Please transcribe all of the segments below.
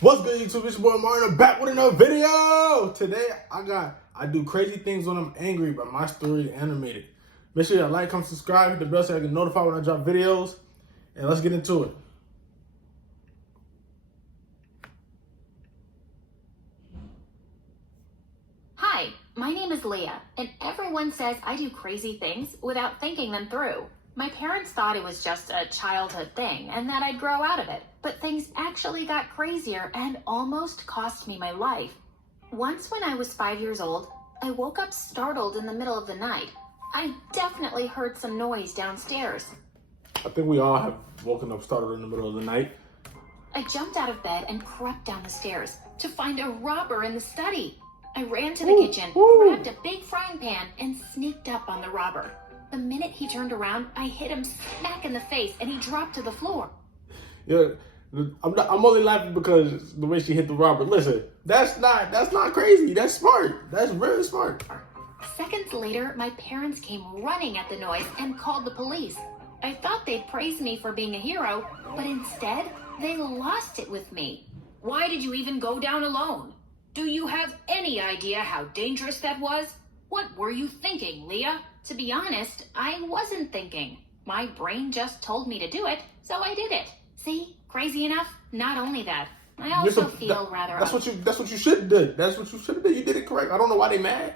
What's good, YouTube? It's your boy Mario back with another video. Today I do crazy things when I'm angry, but my story is animated. Make sure you like, comment, subscribe, hit the bell so I can notify when I drop videos. And let's get into it. Hi, my name is Leah, and everyone says I do crazy things without thinking them through. My parents thought it was just a childhood thing and that I'd grow out of it, but things actually got crazier and almost cost me my life. Once when I was 5 years old, I woke up startled in the middle of the night. I definitely heard some noise downstairs. I think we all have woken up startled in the middle of the night. I jumped out of bed and crept down the stairs to find a robber in the study. I ran to the kitchen, grabbed a big frying pan, and sneaked up on the robber. The minute he turned around, I hit him smack in the face and he dropped to the floor. Yeah, I'm only laughing because the way she hit the robber. Listen, that's not crazy. That's smart. That's really smart. Seconds later, my parents came running at the noise and called the police. I thought they'd praise me for being a hero, but instead, they lost it with me. Why did you even go down alone? Do you have any idea how dangerous that was? What were you thinking, Leah? To be honest, I wasn't thinking. My brain just told me to do it, so I did it. See? Crazy enough? Not only that, I also feel rather That's what you should have done. That's what you should have done. You did it correct. I don't know why they mad.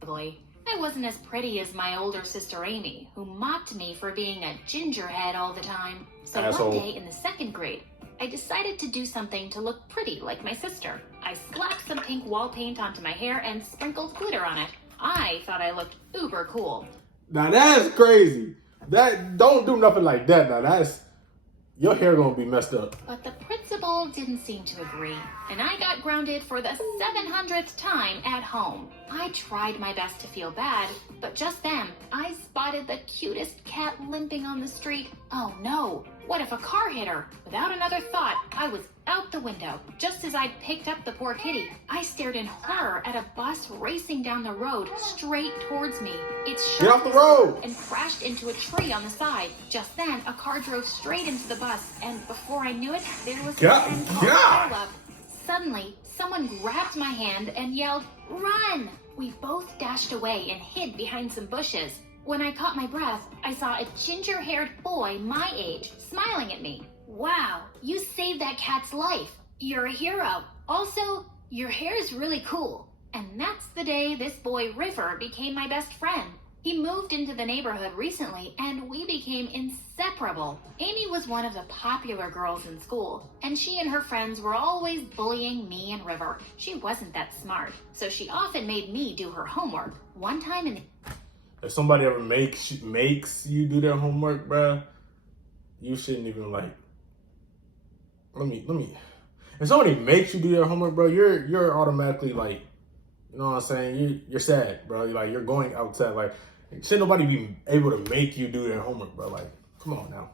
ugly. I wasn't as pretty as my older sister Amy, who mocked me for being a gingerhead all the time. So Asshole. one day in the second grade, I decided to do something to look pretty like my sister. I slapped some pink wall paint onto my hair and sprinkled glitter on it. I thought I looked uber cool. Now that's crazy. Don't do nothing like that. Now that's your hair gonna be messed up. But the principal didn't seem to agree, and I got grounded for the 700th time at home. I tried my best to feel bad, but just then, I spotted the cutest cat limping on the street. Oh no, what if a car hit her? Without another thought, I was out the window. Just as I'd picked up the poor kitty, I stared in horror at a bus racing down the road straight towards me. It Get off the road! and crashed into a tree on the side. Just then, a car drove straight into the bus, and before I knew it, there was God. a pileup. Suddenly, someone grabbed my hand and yelled, "Run!" We both dashed away and hid behind some bushes. When I caught my breath, I saw a ginger-haired boy my age smiling at me. "Wow, you saved that cat's life. You're a hero. Also, your hair is really cool." And that's the day this boy River became my best friend. He moved into the neighborhood recently, and we became inseparable. Amy was one of the popular girls in school, and she and her friends were always bullying me and River. She wasn't that smart, so she often made me do her homework. One time in the If somebody ever makes you do their homework, bruh, you shouldn't even like. Let me. If somebody makes you do their homework, bro, you're automatically like, you know what I'm saying? You're sad, bro. Like you're going outside. Like, should nobody be able to make you do their homework, bro? Like, come on now.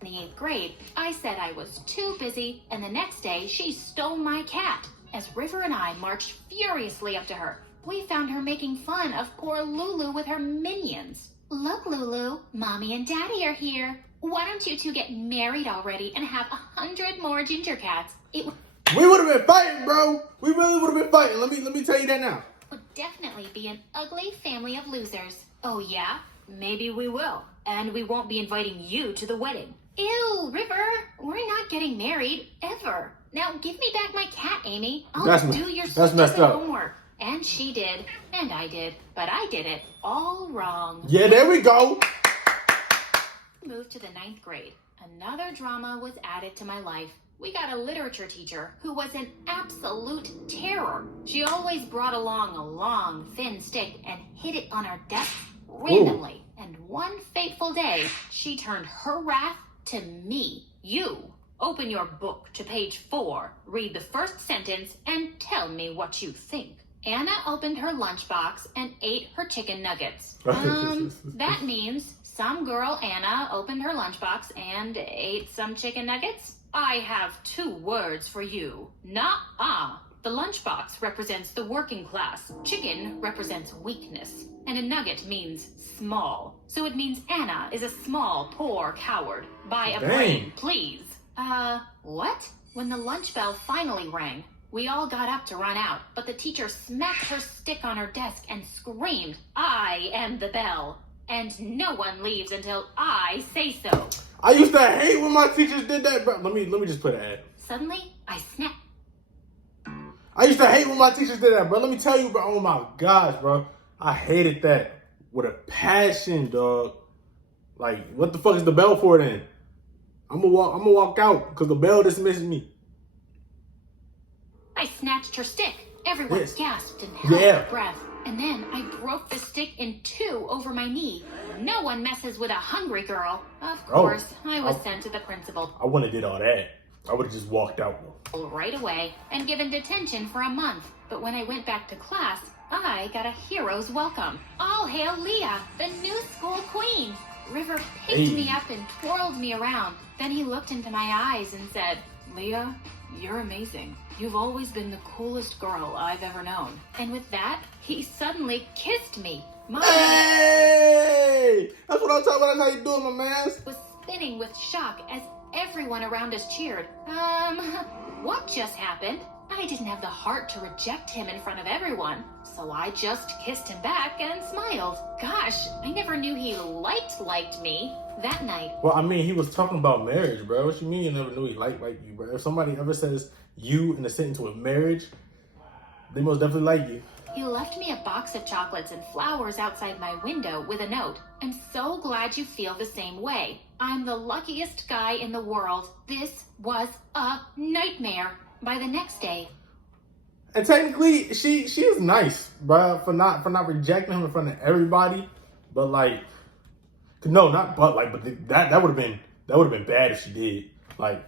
in the 8th grade, I said I was too busy, and the next day she stole my cat. As River and I marched furiously up to her, we found her making fun of poor Lulu with her minions. "Look, Lulu, Mommy and Daddy are here. Why don't you two get married already and have 100 more ginger cats? It We would have been fighting, bro. We really would have been fighting. Let me tell you that now. would definitely be an ugly family of losers." Oh yeah? Maybe we will. And we won't be inviting you to the wedding. Ew, River, we're not getting married, ever. Now give me back my cat, Amy. I'll That's do your messed stupid up. homework. And she did, and I did, but I did it all wrong. Yeah, there we go. Moved to the 9th grade. Another drama was added to my life. We got a literature teacher who was an absolute terror. She always brought along a long, thin stick and hid it on our desks randomly. And one fateful day, she turned her wrath to me. You. Open your book to page 4, read the first sentence, and tell me what you think. Anna opened her lunchbox and ate her chicken nuggets. That means some girl Anna opened her lunchbox and ate some chicken nuggets? I have 2 words for you. Nuh-uh. The lunchbox represents the working class. Chicken represents weakness. And a nugget means small. So it means Anna is a small, poor coward. Buy a brain, please. What? When the lunch bell finally rang, we all got up to run out, but the teacher smacked her stick on her desk and screamed, "I am the bell, and no one leaves until I say so." I used to hate when my teachers did that, bro. Let me just put an ad. Suddenly, I snapped. I used to hate when my teachers did that, bro. Let me tell you, bro. Oh my gosh, bro. I hated that with a passion, dog. Like, what the fuck is the bell for then? I'm gonna walk out because the bell dismissed me. I snatched her stick. Everyone Yes. gasped and held Yeah. their breath. And then I broke the stick in two over my knee. No one messes with a hungry girl. Of course, I was sent to the principal I wouldn't have did all that. I would have just walked out. right away and given detention for a month. But when I went back to class, I got a hero's welcome. All hail Leah, the new school queen. River picked Hey. me up and twirled me around. Then he looked into my eyes and said, Leah, you're amazing. You've always been the coolest girl I've ever known. and with that, he suddenly kissed me. My Hey! That's what I'm talking about. That's how you doing, my man. was spinning with shock as everyone around us cheered. What just happened? I didn't have the heart to reject him in front of everyone, so I just kissed him back and smiled. Gosh, I never knew he liked me. That night, Well, I mean, he was talking about marriage, bro. What you mean you never knew he liked you, bro? If somebody ever says you in a sentence with marriage, they most definitely like you. he left me a box of chocolates and flowers outside my window with a note. "I'm so glad you feel the same way. I'm the luckiest guy in the world. This was a nightmare." By the next day, And technically, she is nice, bro, for not rejecting him in front of everybody. But like, no, not but like, but that would have been bad if she did. Like,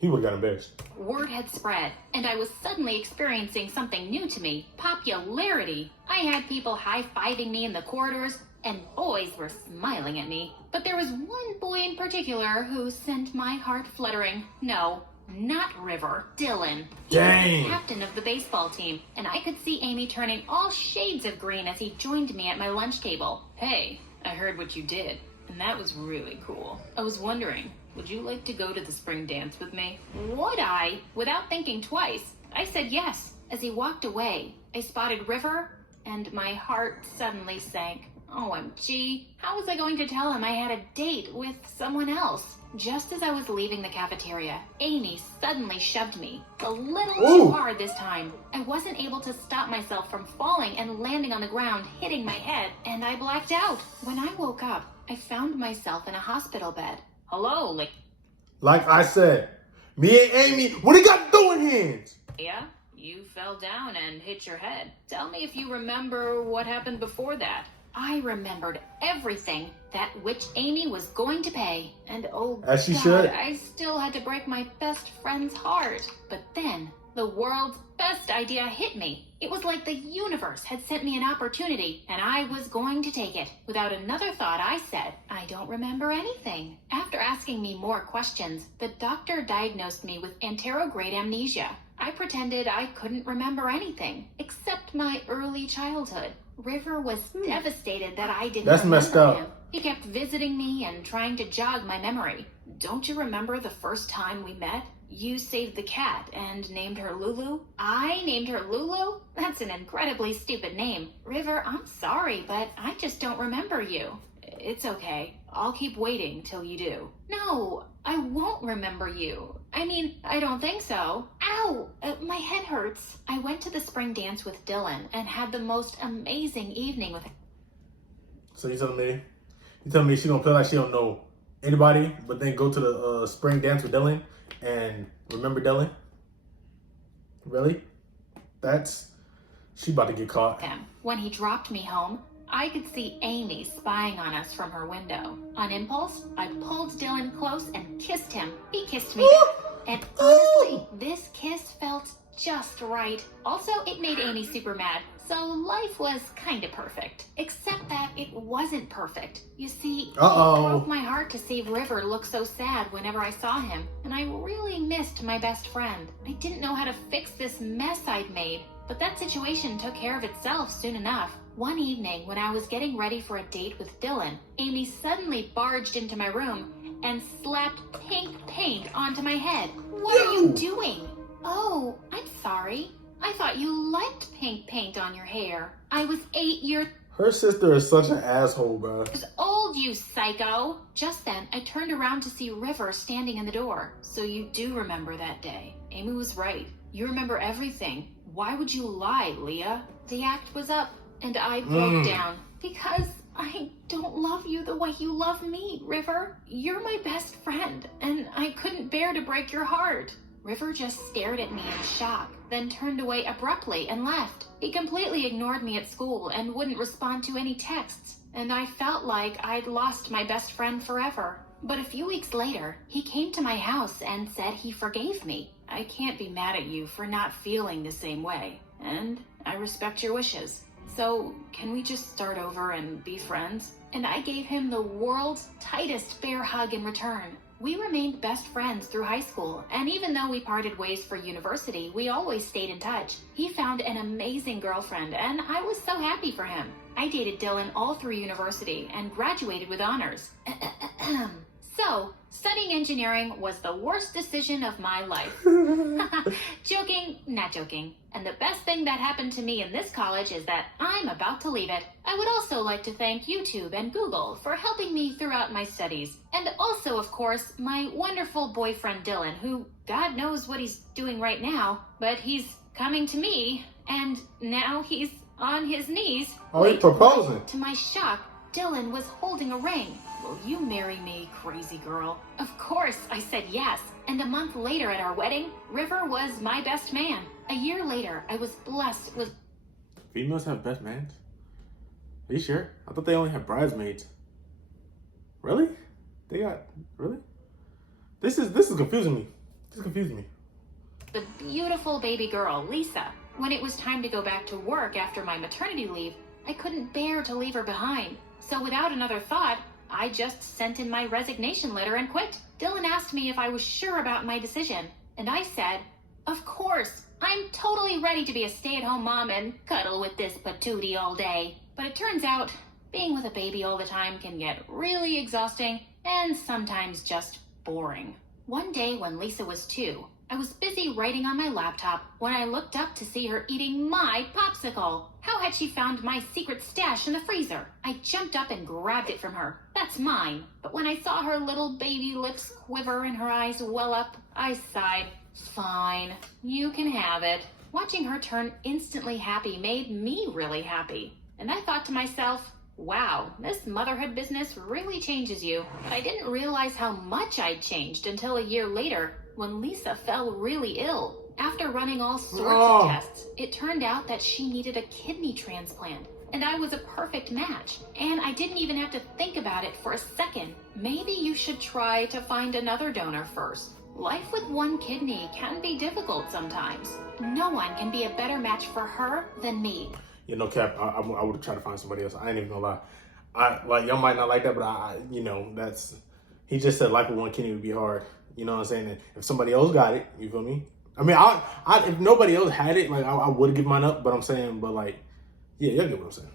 he would have got embarrassed. word had spread, and I was suddenly experiencing something new to me: popularity. I had people high-fiving me in the corridors, and boys were smiling at me. But there was one boy in particular who sent my heart fluttering. No, not River, Dylan. He was Dang. the captain of the baseball team, and I could see Amy turning all shades of green as he joined me at my lunch table. Hey, I heard what you did, and that was really cool. I was wondering, would you like to go to the spring dance with me? Would I? Without thinking twice, I said yes. As he walked away, I spotted River, and my heart suddenly sank. OMG, how was I going to tell him I had a date with someone else? Just as I was leaving the cafeteria, Amy suddenly shoved me. A little Ooh. too hard this time. I wasn't able to stop myself from falling and landing on the ground, hitting my head, and I blacked out. When I woke up, I found myself in a hospital bed. Hello, Like I said, me and Amy, what do you got doing hands? Leah. You fell down and hit your head. Tell me if you remember what happened before that. I remembered everything that which Amy was going to pay, and oh As she God, should. I still had to break my best friend's heart. But then, the world's best idea hit me. It was like the universe had sent me an opportunity, and I was going to take it. Without another thought, I said, "I don't remember anything." After asking me more questions, the doctor diagnosed me with anterograde amnesia. I pretended I couldn't remember anything, except my early childhood. River was devastated that I didn't That's remember messed up. him. He kept visiting me and trying to jog my memory. Don't you remember the first time we met? You saved the cat and named her Lulu? I named her Lulu? That's an incredibly stupid name. River, I'm sorry, but I just don't remember you. It's okay. I'll keep waiting till you do. No, I won't remember you. I mean, I don't think so. Ow! My head hurts. I went to the spring dance with Dylan and had the most amazing evening with him. So you telling me she gonna play like she don't know anybody, but then go to the spring dance with Dylan and remember Dylan? Really? She about to get caught. When he dropped me home, I could see Amy spying on us from her window. On impulse, I pulled Dylan close and kissed him. He kissed me back. And honestly, this kiss felt just right. Also, it made Amy super mad. So life was kind of perfect. Except that it wasn't perfect. You see, it broke my heart to see River look so sad whenever I saw him. And I really missed my best friend. I didn't know how to fix this mess I'd made. But that situation took care of itself soon enough. One evening, when I was getting ready for a date with Dylan, Amy suddenly barged into my room and slapped pink paint onto my head. What are you doing? Oh, I'm sorry. I thought you liked pink paint on your hair. I was 8 years Her sister is such an asshole, bro. old, you psycho. Just then, I turned around to see River standing in the door. So you do remember that day. Amy was right. You remember everything. Why would you lie, Leah? The act was up, and I broke down. Because I don't love you the way you love me, River. You're my best friend, and I couldn't bear to break your heart. River just stared at me in shock, then turned away abruptly and left. He completely ignored me at school and wouldn't respond to any texts, and I felt like I'd lost my best friend forever. But a few weeks later, he came to my house and said he forgave me. I can't be mad at you for not feeling the same way, and I respect your wishes. So, can we just start over and be friends? And I gave him the world's tightest bear hug in return. We remained best friends through high school, and even though we parted ways for university, we always stayed in touch. He found an amazing girlfriend, and I was so happy for him. I dated Dylan all through university and graduated with honors. So, studying engineering was the worst decision of my life. Joking, not joking. And the best thing that happened to me in this college is that I'm about to leave it. I would also like to thank YouTube and Google for helping me throughout my studies. And also, of course, my wonderful boyfriend Dylan, who God knows what he's doing right now, but he's coming to me, and now he's on his knees. Oh, he's proposing. To my shock, Dylan was holding a ring. Will you marry me, crazy girl? Of course, I said yes. And a month later at our wedding, River was my best man. A year later, I was blessed with... Females have best mans? Are you sure? I thought they only had bridesmaids. Really? They got... Really? This is confusing me. This is confusing me. the beautiful baby girl, Lisa. When it was time to go back to work after my maternity leave, I couldn't bear to leave her behind. So without another thought, I just sent in my resignation letter and quit. Dylan asked me if I was sure about my decision, and I said, of course, I'm totally ready to be a stay-at-home mom and cuddle with this patootie all day. But it turns out, being with a baby all the time can get really exhausting and sometimes just boring. One day when Lisa was 2, I was busy writing on my laptop when I looked up to see her eating my popsicle. How had she found my secret stash in the freezer? I jumped up and grabbed it from her. That's mine. But when I saw her little baby lips quiver and her eyes well up, I sighed. Fine, you can have it. Watching her turn instantly happy made me really happy. And I thought to myself, wow, this motherhood business really changes you. But I didn't realize how much I'd changed until a year later when Lisa fell really ill. After running all sorts of tests, it turned out that she needed a kidney transplant. And I was a perfect match. And I didn't even have to think about it for a second. Maybe you should try to find another donor first. Life with one kidney can be difficult sometimes. No one can be a better match for her than me. You know, Cap, I would have tried to find somebody else. I ain't even gonna lie. Y'all might not like that, but that's, he just said life with one kidney would be hard. You know what I'm saying? And if somebody else got it, you feel me? I mean, if nobody else had it, like, I would give mine up, but I'm saying, but like, yeah, y'all get what I'm saying.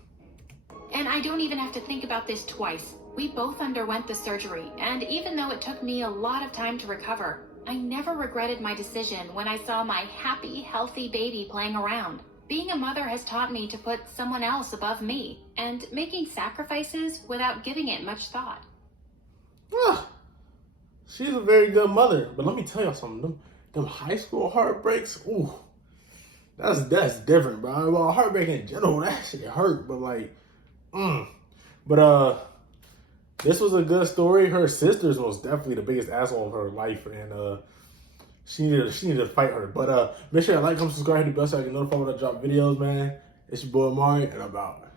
And I don't even have to think about this twice. We both underwent the surgery, and even though it took me a lot of time to recover, I never regretted my decision when I saw my happy, healthy baby playing around. Being a mother has taught me to put someone else above me, and making sacrifices without giving it much thought. She's a very good mother, but let me tell y'all something. Them high school heartbreaks, ooh, that's different, bro. Well, heartbreak in general, that shit hurt, but like, But this was a good story. Her sister's was definitely the biggest asshole of her life, and she needed to fight her. But make sure you like, comment, subscribe, hit the bell so I can notify when I drop videos, man. It's your boy Amari, and I'm out.